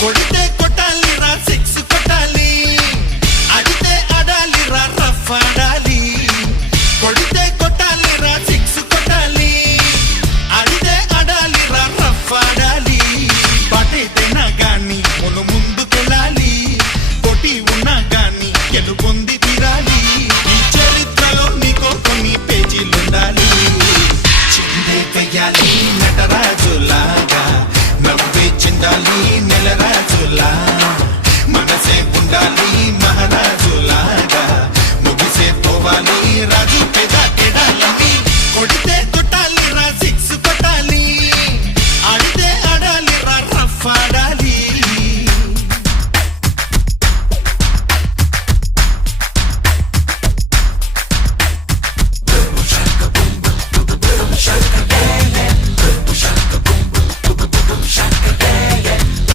కొడితే కొట్టాలిరా సిక్స్ కొట్టాలి, అడితే ఆడాలిరా రఫ్ ఆడాలి. కొడితే కొట్టాలిరా సిక్స్ కొట్టాలి, అడితే ఆడాలిరా రఫ్ ఆడాలి. పటేదైనా గాని మును ముందుకెళ్ళాలి, కొట్టి ఉన్నా గాని గెలుపొంది తీరాలి. ఈ చరిత్రలో నీకో కొన్ని పేజీలుండాలి. చిందే వెయ్యాలి నటరాజులాగా, నవ్వే చిందాలి నెలరాజులా, మనసే ఉండాలి